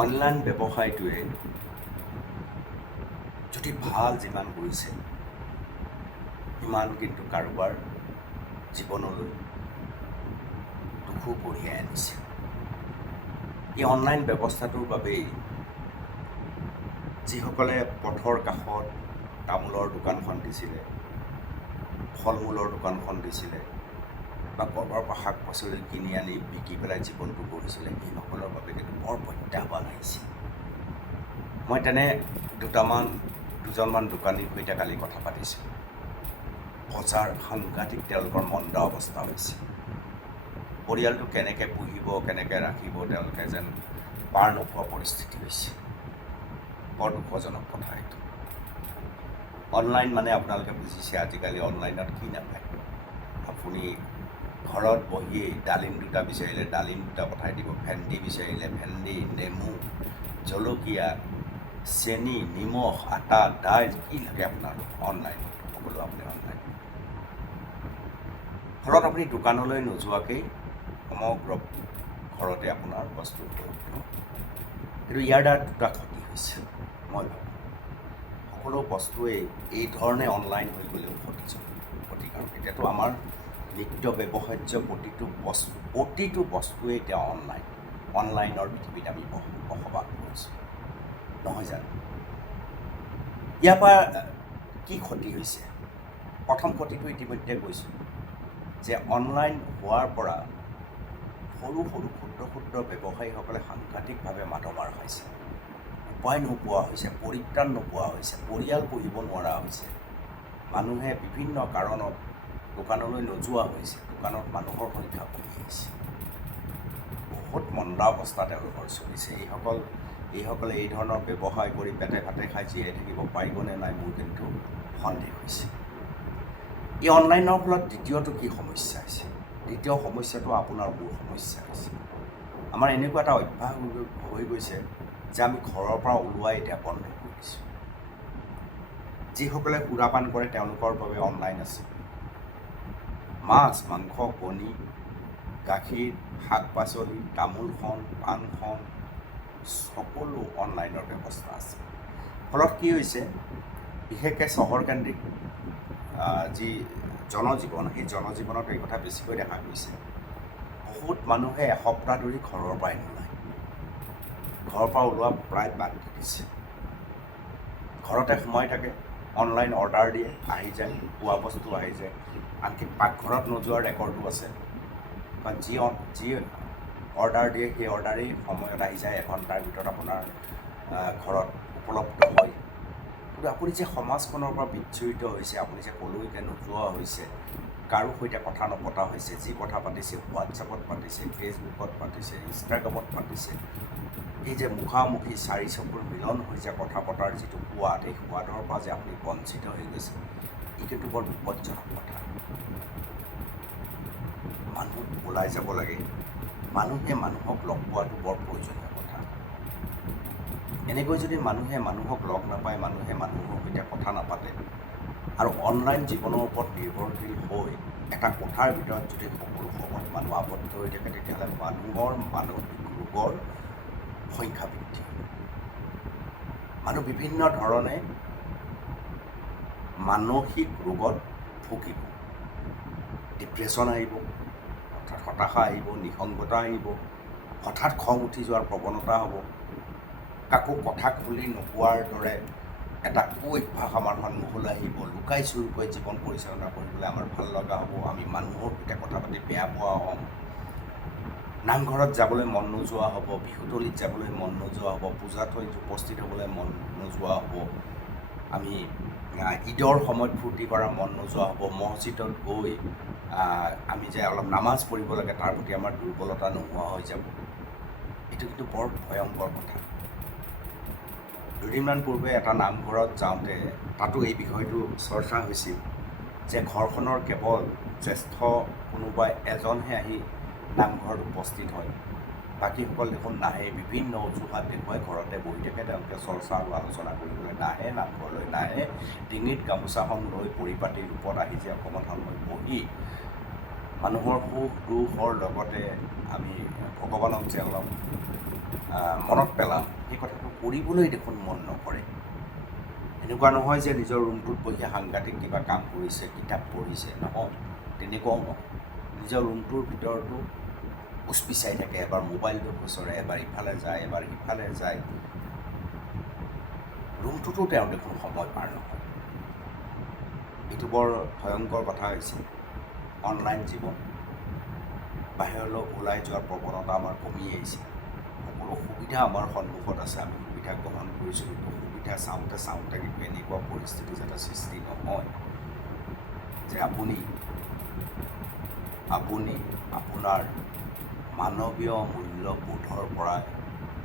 Online ব্যৱসায়টোৱে যদি ভাল যিমান কৰিছে সিমান কিন্তু কাৰোবাৰ জীৱনলৈ দুখো কঢ়িয়াই আনিছে। এই অনলাইন ব্যৱস্থাটোৰ বাবেই যিসকলে পথৰ কাষত তামোলৰ দোকানখন দিছিলে, ফল মূলৰ দোকানখন দিছিলে বা ক'ৰবাৰ পৰা শাক পাচলি কিনি আনি বিকি পেলাই জীৱনটো কৰিছিলে, সেইসকলৰ বাবে কিন্তু বৰ প্ৰত্যাহ্বান আহিছে। মই তেনে দুজনমান দোকানীৰ সৈতে কালি কথা পাতিছোঁ। বজাৰ সাংঘাতিক তেওঁলোকৰ মন্দা অৱস্থা হৈছে। পৰিয়ালটো কেনেকৈ পুহিব, কেনেকৈ ৰাখিব তেওঁলোকে যেন পাৰ নোপোৱা পৰিস্থিতি হৈছে। বৰ দুখজনক কথা এইটো। অনলাইন মানে আপোনালোকে বুজিছে, আজিকালি অনলাইনত কি নাপায়। আপুনি ঘৰত বহিয়েই ডালিম দুটা বিচাৰিলে ডালিম দুটা পঠাই দিব, ভেন্দি বিচাৰিলে ভেন্দি, নেমু, জলকীয়া, চেনি, নিমখ, আটা, দাইল, কি লাগে আপোনাৰ অনলাইনত, সকলো আপুনি অনলাইন। ফলত আপুনি দোকানলৈ নোযোৱাকেই সমগ্ৰ ঘৰতে আপোনাৰ বস্তু উপলব্ধ। কিন্তু ইয়াৰ দ্বাৰা দুটা ক্ষতি হৈছে মই ভাবোঁ। সকলো বস্তুৱেই এই ধৰণে অনলাইন হৈ গ'লেও ক্ষতিকাৰক। এতিয়াতো আমাৰ নিত্য ব্যৱহাৰ্য প্ৰতিটো বস্তুৱেই এতিয়া অনলাইনৰ পৃথিৱীত আমি বসবাস কৰিছোঁ, নহয় জানো? ইয়াৰ পৰা কি ক্ষতি হৈছে? প্ৰথম ক্ষতিটো ইতিমধ্যে কৈছোঁ যে অনলাইন হোৱাৰ পৰা সৰু ক্ষুদ্ৰ ব্যৱসায়ীসকলে সাংঘাতিকভাৱে মাৰ খাইছে। উপায় নোপোৱা হৈছে, পৰিত্ৰাণ নোপোৱা হৈছে, পৰিয়াল পুহিব নোৱাৰা হৈছে। মানুহে বিভিন্ন কাৰণত দোকানলৈ নোযোৱা হৈছে, দোকানত মানুহৰ সংখ্যা কমি আহিছে। বহুত মন্দা অৱস্থা তেওঁলোকৰ চলিছে। এইসকলে এই ধৰণৰ ব্যৱসায় কৰি পেটে ভাতে খাই জীয়াই থাকিব পাৰিবনে নাই, মোৰ কিন্তু সন্দেহ হৈছে। এই অনলাইনৰ ফলত দ্বিতীয়টো কি সমস্যা হৈছে? দ্বিতীয় সমস্যাটো আপোনাৰ মোৰ সমস্যা হৈছে। আমাৰ এনেকুৱা এটা অভ্যাস হৈ গৈছে যে আমি ঘৰৰ পৰা ওলোৱাই এতিয়া বন্ধ কৰি দিছোঁ। যিসকলে সুৰাপান কৰে তেওঁলোকৰ বাবে অনলাইন আছে। মাছ, মাংস, কণী, গাখীৰ, শাক পাচলি, তামোলখন, পাণখন, সকলো অনলাইনৰ ব্যৱস্থা আছে। ফলত কি হৈছে, বিশেষকৈ চহৰকেন্দ্ৰিক যি জনজীৱন, সেই জনজীৱনত এই কথা বেছিকৈ দেখা গৈছে। বহুত মানুহে এসপ্তাহ ধৰি ঘৰৰ পৰাই নোলায়, ঘৰৰ পৰা ওলোৱা প্ৰায় বাদ দি দিছে। ঘৰতে সোমাই থাকে, অনলাইন অৰ্ডাৰ দিয়ে, আহি যায়, খোৱা বস্তু আহি যায়। আনকি পাকঘৰত নোযোৱাৰ ৰেকৰ্ডো আছে। কাৰণ যি অৰ্ডাৰ দিয়ে সেই অৰ্ডাৰেই সময়ত আহি যায়, এঘণ্টাৰ ভিতৰত আপোনাৰ ঘৰত উপলব্ধ হয়। কিন্তু আপুনি যে সমাজখনৰ পৰা বিচ্ছুৰিত হৈছে, আপুনি যে ক'লৈকে নোযোৱা হৈছে, কাৰো সৈতে কথা নপতা হৈছে, যি কথা পাতিছে হোৱাটছআপত পাতিছে, ফেচবুকত পাতিছে, ইনষ্টাগ্ৰামত পাতিছে, এই যে মুখামুখি চাৰি চকুৰ মিলন হৈ যে কথা পতাৰ যিটো সোৱাদ, এই সোৱাদৰ পৰা যে আপুনি বঞ্চিত হৈ গৈছে, ই কিন্তু বৰ বিপদজনক কথা। মানুহ ওলাই যাব লাগে, মানুহে মানুহক লগ পোৱাটো বৰ প্ৰয়োজনীয় কথা। এনেকৈ যদি মানুহে মানুহক লগ নাপায়, মানুহে মানুহৰ সৈতে কথা নাপাতে আৰু অনলাইন জীৱনৰ ওপৰত নিৰ্ভৰশীল হৈ এটা কোঠাৰ ভিতৰত যদি সকলো সময় মানুহ আবদ্ধ হৈ থাকে, তেতিয়াহ'লে মানুহৰ মানসিক ৰোগৰ সংখ্যা বৃদ্ধি হ'ব। মানুহ বিভিন্ন ধৰণে মানসিক ৰোগত ভুগিব। ডিপ্ৰেশ্যন আহিব, হঠাৎ হতাশা আহিব, নিসংগতা আহিব, হঠাৎ খং উঠি যোৱাৰ প্ৰৱণতা হ'ব, কাকো কথা খুলি নোকোৱাৰ দৰে এটা অভ্যাস আমাৰ সন্মুখলৈ আহিব, লুকাই চুৰকৈ জীৱন পৰিচালনা কৰিবলৈ আমাৰ ভাল লগা হ'ব, আমি মানুহৰ সৈতে কথা পাতি বেয়া পোৱা হ'ম, নামঘৰত যাবলৈ মন নোযোৱা হ'ব, বিহুতলিত যাবলৈ মন নোযোৱা হ'ব, পূজাতলিত উপস্থিত হ'বলৈ মন নোযোৱা হ'ব, আমি ঈদৰ সময়ত ফূৰ্তি কৰাৰ মন নোযোৱা হ'ব, মছজিদত গৈ আমি যে অলপ নামাজ পঢ়িব লাগে তাৰ প্ৰতি আমাৰ দুৰ্বলতা নোহোৱা হৈ যাব। এইটো কিন্তু বৰ ভয়ংকৰ কথা। দুদিনমান পূৰ্বে এটা নামঘৰত যাওঁতে তাতো এই বিষয়টো চৰ্চা হৈছিল যে ঘৰখনৰ কেৱল জ্যেষ্ঠ কোনোবাই এজনহে আহি নামঘৰত উপস্থিত হয়, বাকীসকল দেখোন নাহে, বিভিন্ন অজুহাত দেখুৱাই ঘৰতে বহি থাকে। তেওঁলোকে চৰ্চা আৰু আলোচনা কৰিবলৈ নাহে, নামঘৰলৈ নাহে, ডিঙিত গামোচাখন লৈ পৰিপাটিৰ ৰূপত আহি যে অকণমান সময় বহি মানুহৰ সুখ দুখৰ লগতে আমি ভগৱানক যে অলপ মনত পেলাম, সেই কথাটো কৰিবলৈ দেখোন মন নকৰে। এনেকুৱা নহয় যে নিজৰ ৰুমটোত বহি সাংঘাতিক কিবা কাম কৰিছে, কিতাপ পঢ়িছে, নহয়, তেনেকুৱাও নহয়। নিজৰ ৰুমটোৰ ভিতৰতো উচপিচাই থাকে, এবাৰ মোবাইলটো খুচৰে, এবাৰ ইফালে যায়, এবাৰ সিফালে যায়। ৰুমটোতো তেওঁ দেখোন সময় পাৰ নহয়। এইটো বৰ ভয়ংকৰ কথা হৈছে। অনলাইন জীৱন, বাহিৰলৈ ওলাই যোৱাৰ প্ৰৱণতা আমাৰ কমি আহিছে। সকলো সুবিধা আমাৰ সন্মুখত আছে, আমি সুবিধা গ্ৰহণ কৰিছোঁ, কিন্তু সুবিধা চাওঁতে চাওঁতে কিন্তু এনেকুৱা পৰিস্থিতি যাতে সৃষ্টি নহয় যে আপুনি আপোনাৰ মানৱীয় মূল্যবোধৰ পৰা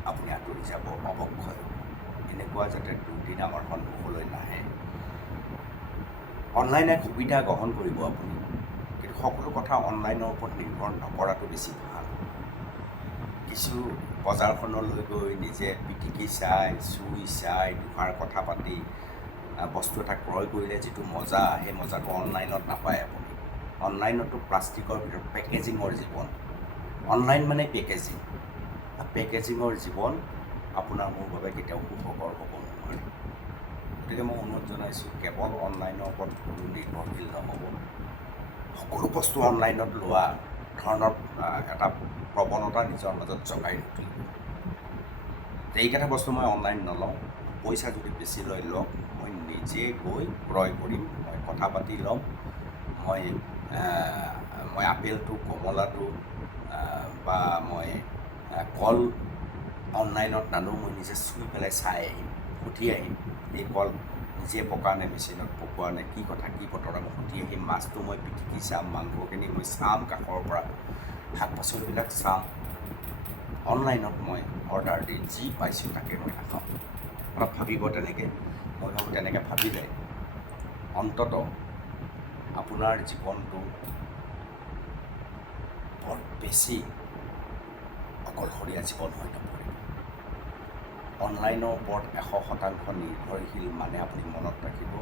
আপুনি আঁতৰি যাব, অৱক্ষয়। এনেকুৱা যাতে দুদিন আমাৰ সন্মুখলৈ নাহে। অনলাইনে সুবিধা গ্ৰহণ কৰিব আপুনি, কিন্তু সকলো কথা অনলাইনৰ ওপৰত নিৰ্ভৰ নকৰাটো বেছি ভাল। কিছু বজাৰখনলৈ গৈ নিজে পিটিকি চাই, চুই চাই, দুষাৰ কথা পাতি বস্তু এটা ক্ৰয় কৰিলে যিটো মজা, সেই মজাটো অনলাইনত নাপায় আপুনি। অনলাইনতো প্লাষ্টিকৰ ভিতৰত পেকেজিঙৰ জীৱন। অনলাইন মানে পেকেজিং। পেকেজিঙৰ জীৱন আপোনাৰ মোৰ বাবে কেতিয়াও সুখকৰ হ'ব নোৱাৰে। গতিকে মই অনুৰোধ জনাইছোঁ, কেৱল অনলাইনৰ ওপৰত কোনো নিৰ্ভৰশীল নহ'ব। সকলো বস্তু অনলাইনত লোৱা ধৰণৰ এটা প্ৰৱণতা নিজৰ মাজত জগাই নুঠিব। এইকেইটা বস্তু মই অনলাইন নলওঁ, পইচা যদি বেছি লৈ লওক, মই নিজে গৈ ক্ৰয় কৰিম, মই কথা পাতি ল'ম, মই আপেলটো, কমলাটো বা মই কল অনলাইনত নানো, মই নিজে চুই পেলাই চাই আহিম, সুধি আহিম, এই কল নিজে পকা নে মেচিনত পকোৱা নে, কি কথা কি বতৰা, মই সুধি আহিম। মাছটো মই পিটিকি চাম, মাংসখিনি মই চাম কাষৰ পৰা, শাক পাচলিবিলাক চাম। অনলাইনত মই অৰ্ডাৰ দি যি পাইছোঁ তাকে মই নাখাওঁ। অলপ ভাবিব তেনেকৈ। মই ভাবোঁ তেনেকৈ ভাবিলে অন্ততঃ আপোনাৰ জীৱনটো বৰ বেছি অকলশৰীয়া জীৱন হৈ নপৰিব। অনলাইনৰ ওপৰত 100% নিৰ্ভৰশীল মানে আপুনি মনত ৰাখিব,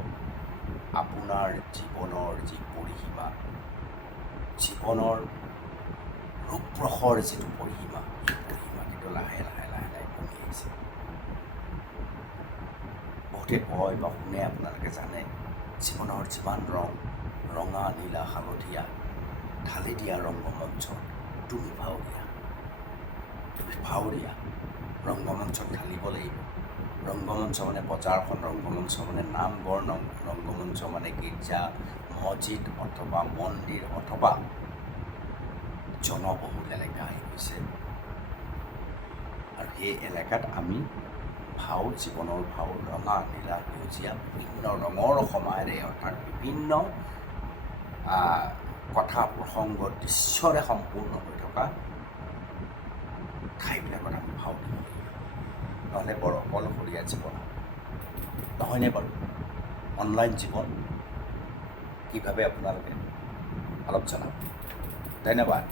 আপোনাৰ জীৱনৰ যি পৰিসীমা, জীৱনৰ ৰূপৰসৰ যিটো পৰিসীমা, সেই পৰিসীমা কিন্তু লাহে লাহে লাহে লাহে কমি আহিছে। বহুতে কয় বা শুনে, আপোনালোকে জানে, জীৱনৰ যিমান ৰং, ৰঙা, নীলা, হালধীয়া, ঢালি দিয়া ৰংগমঞ্চ, তুমি ভাৱৰীয়া। ৰংগমঞ্চত ঢালিব লাগিব। ৰংগমঞ্চ মানে বজাৰখন, ৰংগমঞ্চ মানে নামঘৰ, ৰংগমঞ্চ মানে গীৰ্জা, মছজিদ অথবা মন্দিৰ অথবা জনবহুল এলেকা আহি গৈছে। আৰু সেই এলেকাত আমি জীৱনৰ ভাও, ৰঙা, নীলা, সেউজীয়া, বিভিন্ন ৰঙৰ সমায়েৰে, অৰ্থাৎ বিভিন্ন কথা প্ৰসংগ দৃশ্যৰে সম্পূৰ্ণ হৈ থকা ঠাইবিলাকত আমি ভাও দিব লাগিব, নহ'লে বৰ অকলশৰীয়া জীৱন। নহয়নে বাৰু? অনলাইন জীৱন কি ভাবে আপোনালোকে অলপ জনাওক। ধন্যবাদ।